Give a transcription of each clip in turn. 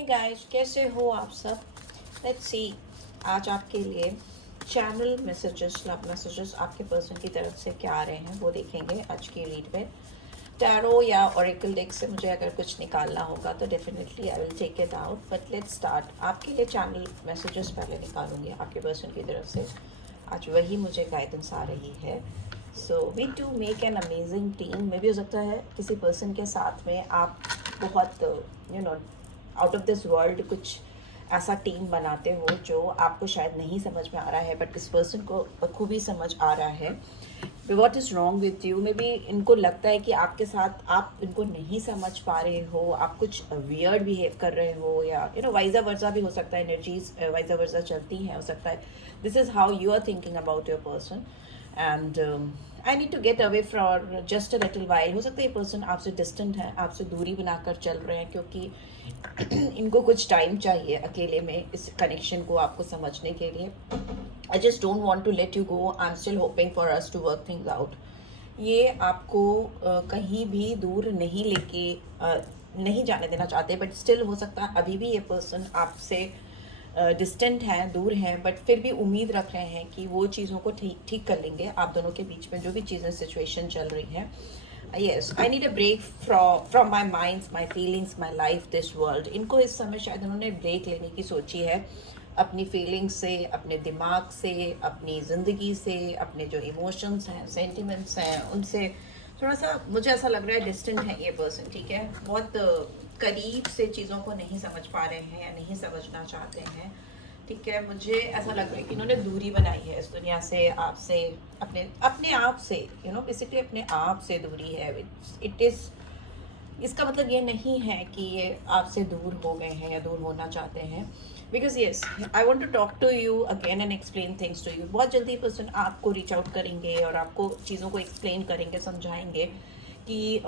Hey guys, कैसे हो आप सब? लेट्स सी, आज आपके लिए चैनल मैसेजेस, लव मैसेजेस आपके पर्सन की तरफ से क्या आ रहे हैं वो देखेंगे आज की रीड में। टैरो या ओरेकल डेक से मुझे अगर कुछ निकालना होगा तो definitely I will take it out, but let's start. आपके लिए चैनल मैसेजेस पहले निकालूंगी आपके पर्सन की तरफ से। आज वही मुझे गाइडेंस आ रही है। So we to make an amazing team. मे भी हो सकता है किसी पर्सन के साथ में आप बहुत आउट ऑफ दिस वर्ल्ड कुछ ऐसा टीम बनाते हो जो आपको शायद नहीं समझ में आ रहा है, बट इस पर्सन को बखूबी समझ आ रहा है। What is wrong with you? May be इनको लगता है कि आपके साथ आप इनको नहीं समझ पा रहे हो, आप कुछ वियर्ड बिहेव कर रहे हो, या वाइजा वर्जा भी हो सकता है। एनर्जीज वाइजा वर्जा चलती हैं, हो सकता है this is how you are thinking about your person and I need to get away for just a little while. हो सकता है ये पर्सन आपसे डिस्टेंट है, आपसे दूरी बनाकर चल रहे हैं, क्योंकि इनको कुछ टाइम चाहिए अकेले में इस कनेक्शन को आपको समझने के लिए। I just don't want to let you go, I am still hoping for us to work things out. ये आपको कहीं भी दूर नहीं लेके नहीं जाने देना चाहते, बट स्टिल हो सकता है अभी भी ये पर्सन आपसे डिस्टेंट हैं, दूर हैं, बट फिर भी उम्मीद रख रहे हैं कि वो चीज़ों को ठीक कर लेंगे। आप दोनों के बीच में जो भी चीज़ें सिचुएशन चल रही है, yes I need a break from my minds, my feelings, my life, this world. इनको इस समय शायद उन्होंने ब्रेक लेने की सोची है अपनी फीलिंग्स से, अपने दिमाग से, अपनी ज़िंदगी से, अपने जो इमोशंस हैं, सेंटिमेंट्स हैं, उनसे थोड़ा सा मुझे ऐसा लग रहा है डिस्टेंट है ये पर्सन। ठीक है, बहुत करीब से चीज़ों को नहीं समझ पा रहे हैं या नहीं समझना चाहते हैं। ठीक है, मुझे ऐसा लग रहा है कि इन्होंने दूरी बनाई है इस दुनिया से, आपसे, अपने अपने आप से, बेसिकली अपने आप से दूरी है। इट इज़, इसका मतलब ये नहीं है कि ये आपसे दूर हो गए हैं या दूर होना चाहते हैं, because yes I want to talk to you again and explain things to you. बहुत जल्दी पर्सन आपको रीच आउट करेंगे और आपको चीज़ों को एक्सप्लेन करेंगे, समझाएंगे कि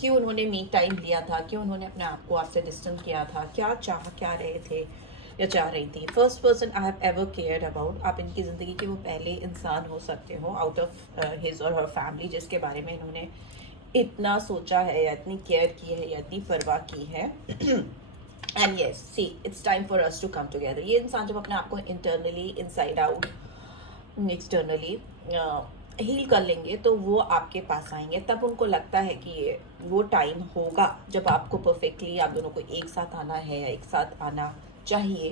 क्यों उन्होंने मी टाइम लिया था, क्यों उन्होंने अपने आप को आपसे डिस्टेंस किया था, क्या क्या रहे थे या चाह रही थी। First person I have ever cared about, आप इनकी ज़िंदगी के वो पहले इंसान हो सकते हो आउट ऑफ हिज और हर फैमिली, जिसके बारे में इन्होंने इतना सोचा है या इतनी केयर की है या इतनी परवाह की है। And yes, see it's time for us to come together. ये इंसान जब अपने आप को internally, inside out, externally heal कर लेंगे तो वो आपके पास आएंगे। तब उनको लगता है कि वो टाइम होगा जब आपको परफेक्टली, आप दोनों को एक साथ आना है या एक साथ आना चाहिए।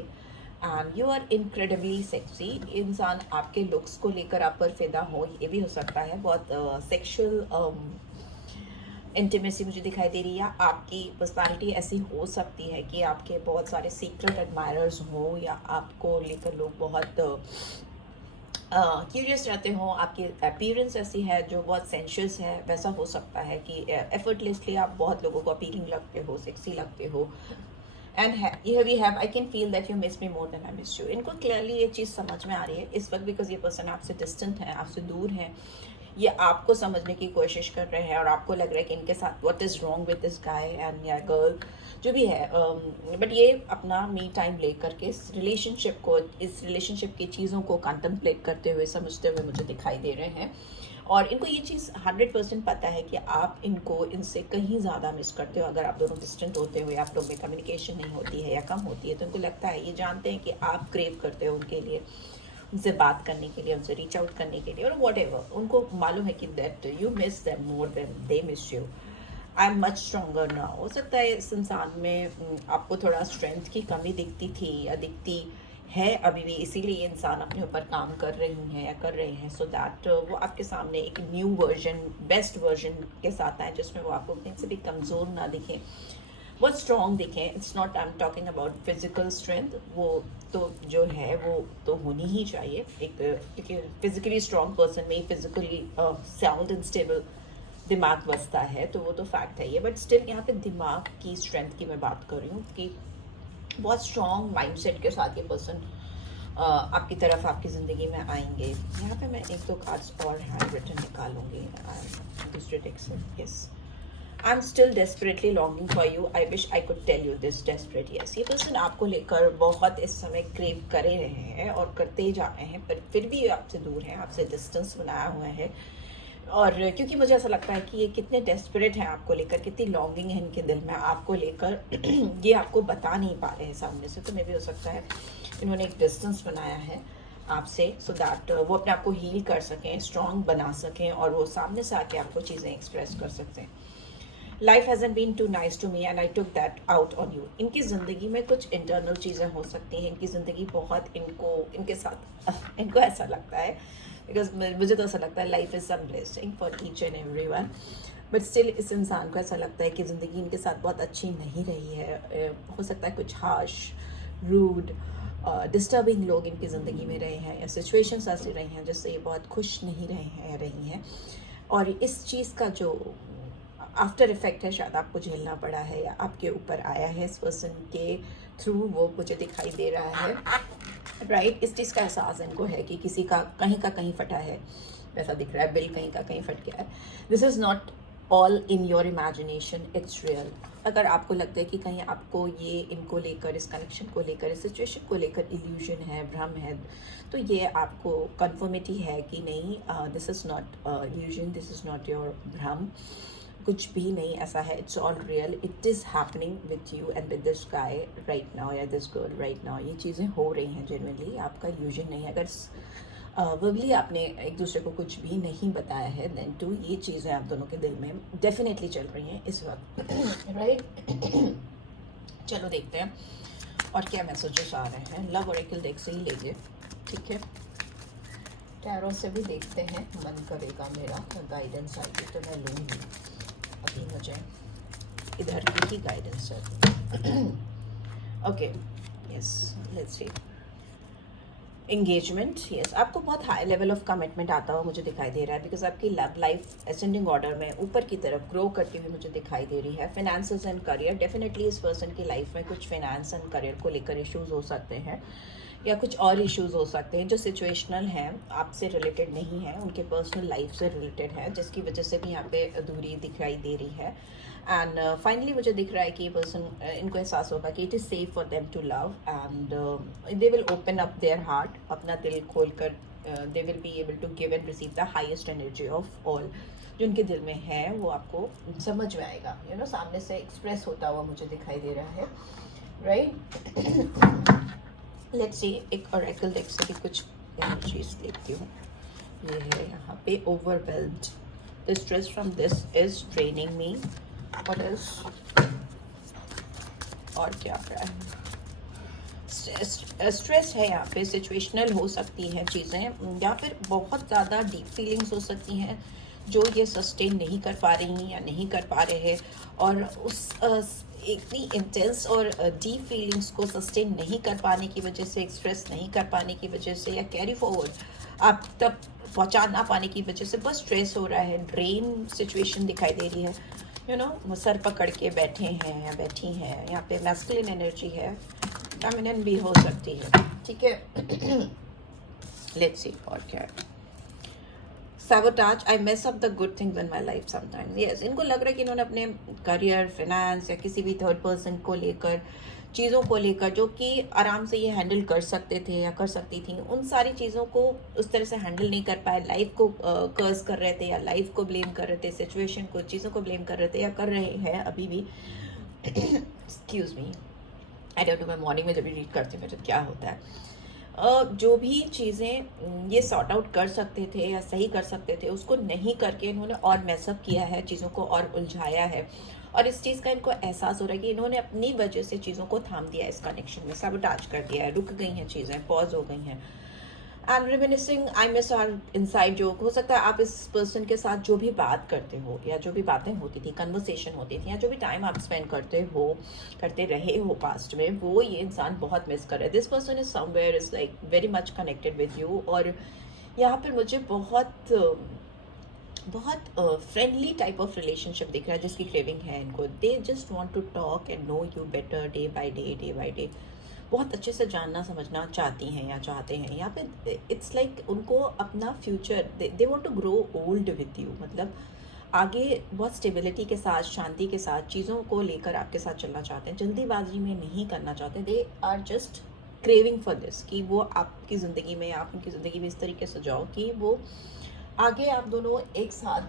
And you are incredibly sexy. इंसान आपके लुक्स को लेकर आप पर फिदा हो, ये भी हो सकता है। बहुत सेक्शुअल इंटीमेसी मुझे दिखाई दे रही है। आपकी पर्सनालिटी ऐसी हो सकती है कि आपके बहुत सारे सीक्रेट एडमायरर्स हो, या आपको लेकर लोग बहुत क्यूरियस रहते हो। आपकी अपीयरेंस ऐसी है जो बहुत सेंशुअस है। वैसा हो सकता है कि एफर्टलेसली आप बहुत लोगों को अपीलिंग लगते हो, सेक्सी लगते हो। And we have, I can feel that you miss me more than I miss you. इनको क्लियरली ये चीज़ समझ में आ रही है इस वक्त, बिकॉज ये पर्सन आपसे डिस्टेंट है, आपसे दूर है। ये आपको समझने की कोशिश कर रहे हैं और आपको लग रहा है कि इनके साथ what is wrong with this guy and या गर्ल, जो भी है। बट ये अपना मी टाइम ले करके इस रिलेशनशिप को, इस रिलेशनशिप की चीज़ों को कंtemplate करते हुए, समझते हुए मुझे दिखाई दे रहे हैं। और इनको ये चीज़ 100% पता है कि आप इनको इनसे कहीं ज़्यादा मिस करते हो। अगर आप दोनों डिस्टेंट होते हो या आप लोग में कम्युनिकेशन नहीं होती है या कम होती है, तो इनको लगता है, ये जानते हैं कि आप क्रेव करते हो उनके लिए, उनसे बात करने के लिए, उनसे रीच आउट करने के लिए, और वॉट एवर। उनको मालूम है कि that you miss them more than they miss you. I am much stronger now. हो सकता है इस इंसान में आपको थोड़ा स्ट्रेंथ की कमी दिखती थी या दिखती है अभी भी, इसीलिए ये इंसान अपने ऊपर काम कर रही हैं या कर रहे हैं, सो दैट वो आपके सामने एक न्यू वर्जन, बेस्ट वर्जन के साथ आए, जिसमें वो आपको कहीं से भी कमज़ोर ना दिखें, बहुत स्ट्रॉन्ग दिखें। It's not, I am talking about physical strength, वो तो जो है वो तो होनी ही चाहिए एक, क्योंकि फिजिकली स्ट्रॉन्ग पर्सन में फिजिकली साउंड एंड स्टेबल दिमाग बसता है, तो वो तो फैक्ट है ये। बट स्टिल यहाँ पे दिमाग की स्ट्रेंथ की मैं बात कर रही हूँ कि बहुत स्ट्रॉन्ग माइंडसेट के साथ ये पर्सन आपकी तरफ, आपकी ज़िंदगी में आएंगे। यहाँ पे मैं एक दो कार्ड्स और हैंड रिटन निकालूंगी दूसरे डेक से। Yes, I am still desperately longing for you, I wish I could tell you this desperate yes. ये पर्सन आपको लेकर बहुत इस समय क्रेव करे रहे हैं और करते ही जा रहे हैं, पर फिर भी आपसे दूर हैं, आपसे डिस्टेंस बनाया हुआ है। और क्योंकि मुझे ऐसा लगता है कि ये कितने डेस्परेट हैं आपको लेकर, कितनी लॉन्गिंग है इनके दिल में आपको लेकर, ये आपको बता नहीं पा रहे हैं सामने से। तो मे भी हो सकता है इन्होंने एक डिस्टेंस बनाया है आपसे, सो दैट वो अपने आप को हील कर सकें, स्ट्रॉन्ग बना सकें, और वो सामने से आके आपको चीज़ें एक्सप्रेस कर सकते हैं। Life hasn't been too nice to me and I took that out on you. इनकी ज़िंदगी में कुछ इंटरनल चीज़ें हो सकती हैं, इनकी ज़िंदगी बहुत इनके साथ इनको ऐसा लगता है, बिकॉज मुझे तो ऐसा लगता है life is some blessing for each and every one, but still इस इंसान को ऐसा लगता है कि ज़िंदगी इनके साथ बहुत अच्छी नहीं रही है। हो सकता है कुछ हार्श, रूड, डिस्टर्बिंग लोग इनकी ज़िंदगी में रहे हैं, या सिचुएशंस ऐसी रही हैं जिससे ये बहुत खुश नहीं रही हैं, और इस चीज़ का जो आफ्टर इफेक्ट है शायद आपको झेलना पड़ा है, या आपके ऊपर आया है इस पर्सन के थ्रू, वो मुझे दिखाई दे रहा है, राइट। इस चीज़ का एहसास इनको है कि किसी का कहीं फटा है, वैसा दिख रहा है, बिल कहीं का कहीं फट गया है। This is not all in your imagination, it's real. अगर आपको लगता है कि कहीं आपको ये इनको लेकर, इस कनेक्शन को लेकर, इस सिचुएशन को लेकर इल्यूजन है, भ्रम है, तो ये आपको कन्फर्मिटी है कि नहीं, this is not illusion, this is not your भ्रम, कुछ भी नहीं ऐसा है, it's all real, it is happening with you and with this guy right now, या दिस गर्ल राइट नाउ। ये चीज़ें हो रही हैं जेन्युइनली, आपका इल्यूजन नहीं है। अगर वर्बली आपने एक दूसरे को कुछ भी नहीं बताया है, देन टू ये चीज़ें आप दोनों के दिल में डेफिनेटली चल रही हैं इस वक्त, राइट। चलो देखते हैं और क्या मैसेजेस आ रहे हैं। लव ओरेकल डेक से ही लीजिए, ठीक है। टैरो से भी देखते हैं, मन करेगा मेरा गाइडेंस आएगी तो मैं लूँगी। अभी मुझे इधर की ही गाइडेंस है। Okay, yes, let's see. Engagement, yes, आपको बहुत हाई लेवल ऑफ कमिटमेंट आता हुआ मुझे दिखाई दे रहा है, बिकॉज आपकी लव लाइफ असेंडिंग ऑर्डर में ऊपर की तरफ ग्रो करती हुई मुझे दिखाई दे रही है। फिनेंसेस एंड करियर, डेफिनेटली इस पर्सन की लाइफ में कुछ फिनेंस एंड करियर को लेकर इश्यूज हो सकते हैं, या कुछ और इश्यूज हो सकते हैं जो सिचुएशनल हैं, आपसे रिलेटेड नहीं है, उनके पर्सनल लाइफ से रिलेटेड है, जिसकी वजह से भी यहाँ पे दूरी दिखाई दे रही है। एंड फाइनली मुझे दिख रहा है कि ये पर्सन, इनको एहसास होगा कि it is safe for them to love, and they will open up their heart, अपना दिल खोल कर they will be able to give and receive the highest energy of all. जो उनके दिल में है वो आपको समझ में आएगा, यू नो, सामने से एक्सप्रेस होता हुआ मुझे दिखाई दे रहा है, राइट। लेट्स सी, एक ओरेकल डेक से भी कुछ एनर्जीज देखती हूँ। ये है यहाँ पे overwhelmed, the stress from this is draining me, और क्या हो रहा है। स्ट्रेस है यहाँ पे, सिचुएशनल हो सकती हैं चीज़ें, या फिर बहुत ज़्यादा डीप फीलिंग्स हो सकती हैं जो ये सस्टेन नहीं कर पा रही या नहीं कर पा रहे हैं, और उस इतनी इंटेंस और डीप फीलिंग्स को सस्टेन नहीं कर पाने की वजह से, एक्सप्रेस नहीं कर पाने की वजह से, या कैरी फॉरवर्ड आप तक पहुँचा ना पाने की वजह से बस स्ट्रेस हो रहा है, ड्रेन सिचुएशन दिखाई दे रही है, यू नो, सर पकड़ के बैठे हैं या बैठी हैं। यहाँ पे मैस्कुलिन एनर्जी है, फेमिनिन भी हो सकती है, ठीक है। लेट्स सी और क्या है। Sabotage, I mess up the good things in my life sometimes. Yes, इनको लग रहा है कि इन्होंने अपने करियर, फाइनेंस या किसी भी थर्ड पर्सन को लेकर, चीज़ों को लेकर जो कि आराम से ये हैंडल कर सकते थे या कर सकती थी, उन सारी चीज़ों को उस तरह से हैंडल नहीं कर पाए, लाइफ को कर्स कर रहे थे, या लाइफ को ब्लेम कर रहे थे, सिचुएशन को, चीज़ों को ब्लेम कर रहे थे, या कर रहे हैं अभी भी। Excuse me, I don't know, मैं मॉर्निंग में जब भी रीड करती हूँ मेरे क्या होता है। जो भी चीज़ें ये सॉर्ट आउट कर सकते थे या सही कर सकते थे, उसको नहीं करके इन्होंने और मैसअप किया है, चीज़ों को और उलझाया है, और इस चीज़ का इनको एहसास हो रहा है कि इन्होंने अपनी वजह से चीज़ों को थाम दिया, इस कनेक्शन में सैबोटेज कर दिया है, रुक गई हैं चीज़ें, पॉज हो गई हैं। And reminiscing I miss our inside joke, हो सकता है आप इस पर्सन के साथ जो भी बात करते हो, या जो भी बातें होती थी, कन्वर्सेशन होती थी, या जो भी टाइम आप स्पेंड करते रहे हो पास्ट में, वो ये इंसान बहुत मिस कर रहा है। This person is somewhere is like very much connected with you, और यहाँ पर मुझे बहुत फ्रेंडली टाइप ऑफ रिलेशनशिप दिख रहा है जिसकी क्रेविंग है इनको। They just want to talk and know you better day by day, बहुत अच्छे से जानना समझना चाहती हैं या चाहते हैं। यहाँ पे इट्स लाइक उनको अपना future, they want to grow old with you, मतलब आगे बहुत स्टेबिलिटी के साथ, शांति के साथ चीज़ों को लेकर आपके साथ चलना चाहते हैं, जल्दीबाजी में नहीं करना चाहते। They are just craving for this, कि वो आपकी ज़िंदगी में, आप उनकी ज़िंदगी में इस तरीके से जाओ कि वो आगे आप दोनों एक साथ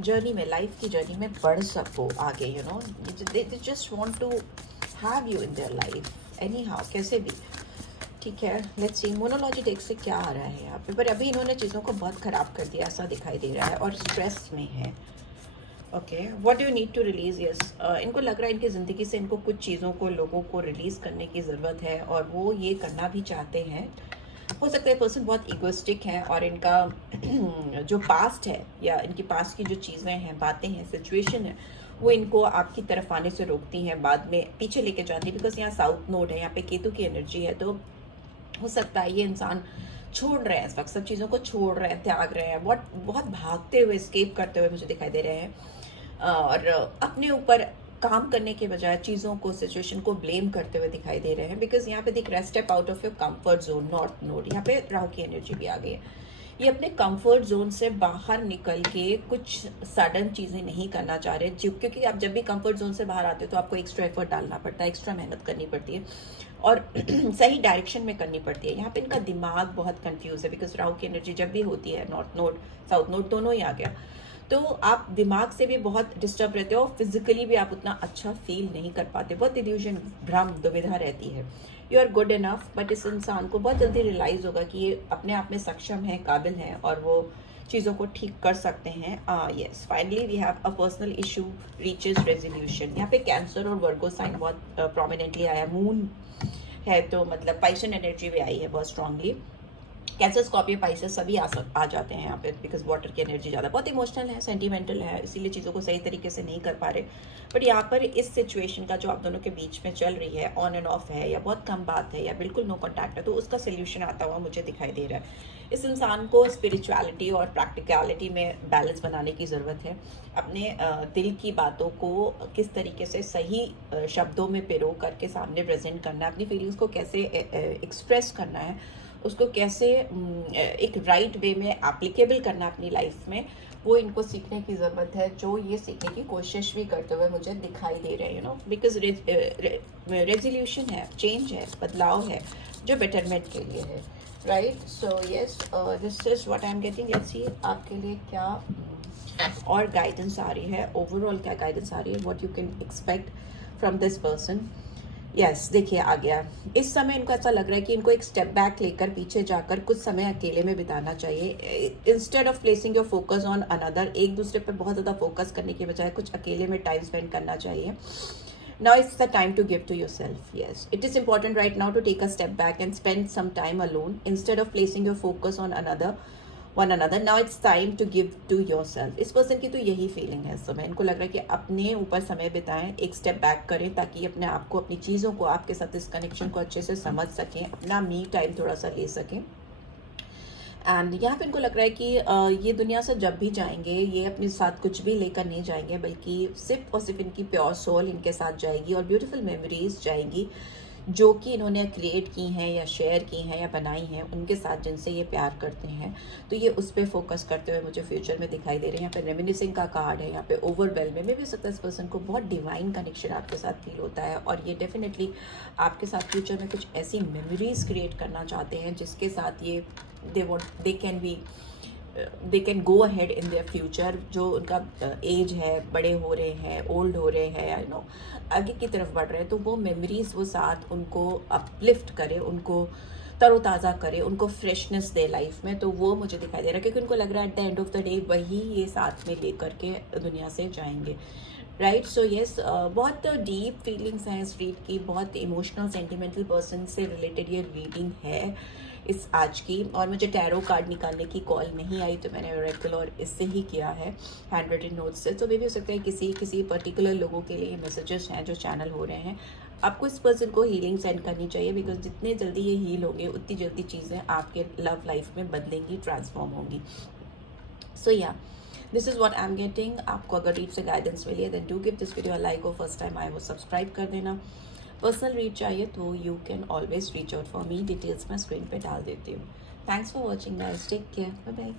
जर्नी में, लाइफ की जर्नी में बढ़ सको आगे, they just want to have you in their life anyhow, कैसे भी। ठीक है, लेट्स सी मोनोलॉजी डेक से क्या आ रहा है यहाँ पे। पर अभी इन्होंने चीज़ों को बहुत ख़राब कर दिया ऐसा दिखाई दे रहा है और स्ट्रेस में है। Okay, what do need to release? Yes, इनको लग रहा है इनकी ज़िंदगी से इनको कुछ चीज़ों को, लोगों को रिलीज़ करने की ज़रूरत है और वो ये करना भी चाहते हैं। हो सकता है पर्सन बहुत इगोइस्टिक है और इनका जो पास्ट है या इनकी पास्ट की जो चीज़ें हैं, बातें हैं, सिचुएशन है, वो इनको आपकी तरफ आने से रोकती हैं, बाद में पीछे लेके जाती है। बिकॉज यहाँ साउथ नोड है, यहाँ पे केतु की एनर्जी है, तो हो सकता है ये इंसान छोड़ रहे हैं इस वक्त, सब चीज़ों को छोड़ रहे हैं, त्याग रहे हैं, बहुत बहुत भागते हुए, स्केप करते हुए मुझे दिखाई दे रहे हैं और अपने ऊपर काम करने के बजाय चीज़ों को, सिचुएशन को ब्लेम करते हुए दिखाई दे रहे हैं। बिकॉज यहाँ पे दिख रहा है step out of your comfort zone, north node, यहाँ पे राहु की एनर्जी भी आ गई है। ये अपने कंफर्ट जोन से बाहर निकल के कुछ सडन चीज़ें नहीं करना चाह रहे, क्योंकि आप जब भी कंफर्ट जोन से बाहर आते हो तो आपको एक्स्ट्रा एफर्ट डालना पड़ता है, एक्स्ट्रा मेहनत करनी पड़ती है और सही डायरेक्शन में करनी पड़ती है। यहाँ पे इनका दिमाग बहुत कंफ्यूज है बिकॉज राहु की एनर्जी जब भी होती है, नॉर्थ नोड, साउथ नोड दोनों ही आ गया, तो आप दिमाग से भी बहुत डिस्टर्ब रहते हो और फिजिकली भी आप उतना अच्छा फील नहीं कर पाते, बहुत इल्यूजन, भ्रम, दुविधा रहती है। You are good enough, but इस इंसान को बहुत जल्दी रियलाइज होगा कि ये अपने आप में सक्षम है, काबिल है और वो चीज़ों को ठीक कर सकते हैं। Yes, finally we have a personal issue reaches resolution. यहाँ पे कैंसर और वर्गो साइन बहुत प्रोमिनेंटली आया, मून है तो मतलब पाइसन एनर्जी भी आई है बहुत स्ट्रांगली। कैंसर, स्कॉर्पियो, पाइसेस सभी आ जाते हैं यहाँ पे बिकॉज वाटर की एनर्जी ज़्यादा, बहुत इमोशनल है, सेंटिमेंटल है, इसीलिए चीज़ों को सही तरीके से नहीं कर पा रहे। बट यहाँ पर इस सिचुएशन का जो आप दोनों के बीच में चल रही है, ऑन एंड ऑफ है या बहुत कम बात है या बिल्कुल नो कॉन्टैक्ट है, तो उसका सोल्यूशन आता हुआ मुझे दिखाई दे रहा है। इस इंसान को स्पिरिचुअलिटी और प्रैक्टिकलिटी में बैलेंस बनाने की ज़रूरत है। अपने दिल की बातों को किस तरीके से सही शब्दों में पिरो करके सामने प्रेजेंट करना है, अपनी फीलिंग्स को कैसे एक्सप्रेस करना है, उसको कैसे एक राइट वे में एप्लीकेबल करना अपनी लाइफ में, वो इनको सीखने की ज़रूरत है, जो ये सीखने की कोशिश भी करते हुए मुझे दिखाई दे रहे हैं। बिकॉज रेजोल्यूशन है, चेंज है, बदलाव है जो बेटरमेंट के लिए है, right. So yes, this is what I am getting. Let's see आपके लिए क्या और गाइडेंस आ रही है, ओवरऑल क्या गाइडेंस आ रही है, what you can expect from this person. Yes, देखिए आ गया। इस समय इनको ऐसा लग रहा है कि इनको एक स्टेप बैक लेकर पीछे जाकर कुछ समय अकेले में बिताना चाहिए। Instead of placing your focus on another, एक दूसरे पर बहुत ज़्यादा फोकस करने के बजाय कुछ अकेले में टाइम स्पेंड करना चाहिए। Now it's the time to give to yourself. Yes, it is important right now to take a step back and spend some time alone instead of placing your focus on one another. Now it's time to give to yourself. इस person की तो यही feeling है इस समय। इनको लग रहा है कि अपने ऊपर समय बिताएं, एक स्टेप बैक करें ताकि अपने आप को, अपनी चीज़ों को, आपके साथ इस कनेक्शन को अच्छे से समझ सकें, अपना मी टाइम थोड़ा सा ले सकें। एंड यहाँ पे इनको लग रहा है कि ये दुनिया से जब भी जाएंगे, ये अपने साथ कुछ भी लेकर नहीं जाएंगे, बल्कि सिर्फ और सिर्फ इनकी प्योर सोल इनके साथ जाएगी और ब्यूटीफुल मेमोरीज जाएंगी जो कि इन्होंने क्रिएट की हैं या शेयर की हैं या बनाई हैं उनके साथ, जिनसे ये प्यार करते हैं। तो ये उस पर फोकस करते हुए मुझे फ्यूचर में दिखाई दे रहे हैं। यहाँ पे रेमिनिसिंग का कार्ड है, यहाँ पे ओवरवेलम में भी सकता है इस पर्सन को बहुत डिवाइन कनेक्शन आपके साथ फील होता है और ये डेफिनेटली आपके साथ फ्यूचर में कुछ ऐसी मेमोरीज क्रिएट करना चाहते हैं जिसके साथ ये they can go ahead in their future. जो उनका एज है, बड़े हो रहे हैं, ओल्ड हो रहे हैं, आगे की तरफ बढ़ रहे हैं, तो वो मेमोरीज वो साथ उनको अपलिफ्ट करे, उनको तरोताज़ा करे, उनको फ्रेशनेस दे लाइफ में। तो वो मुझे दिखाई दे रहा है क्योंकि उनको लग रहा है at the end of the day वही ये साथ में लेकर के दुनिया से जाएंगे, राइट। सो येस, बहुत डीप फीलिंग्स हैं इस रीड की, बहुत इमोशनल सेंटिमेंटल पर्सन से रिलेटेड ये रीडिंग है इस आज की। और मुझे टैरो कार्ड निकालने की कॉल नहीं आई तो मैंने ओरेकल और इससे ही किया है, हैंड रिटन नोट्स से। तो मे भी हो सकता है किसी पर्टिकुलर लोगों के लिए मैसेजेस हैं जो चैनल हो रहे हैं। आपको इस पर्सन को हीलिंग सेंड करनी चाहिए बिकॉज जितने जल्दी ये हील होंगे उतनी जल्दी चीज़ें आपके लव लाइफ में बदलेंगी, ट्रांसफॉर्म होंगी। So ya, this is what I am getting. आपको अगर रीड से गाइडेंस मिली है then do give this video a like और फर्स्ट टाइम आए वो सब्सक्राइब कर देना। पर्सनल रीड चाहिए तो you can always reach out for me, details मैं स्क्रीन पे डाल देती हूँ। Thanks for watching guys, take care, bye bye.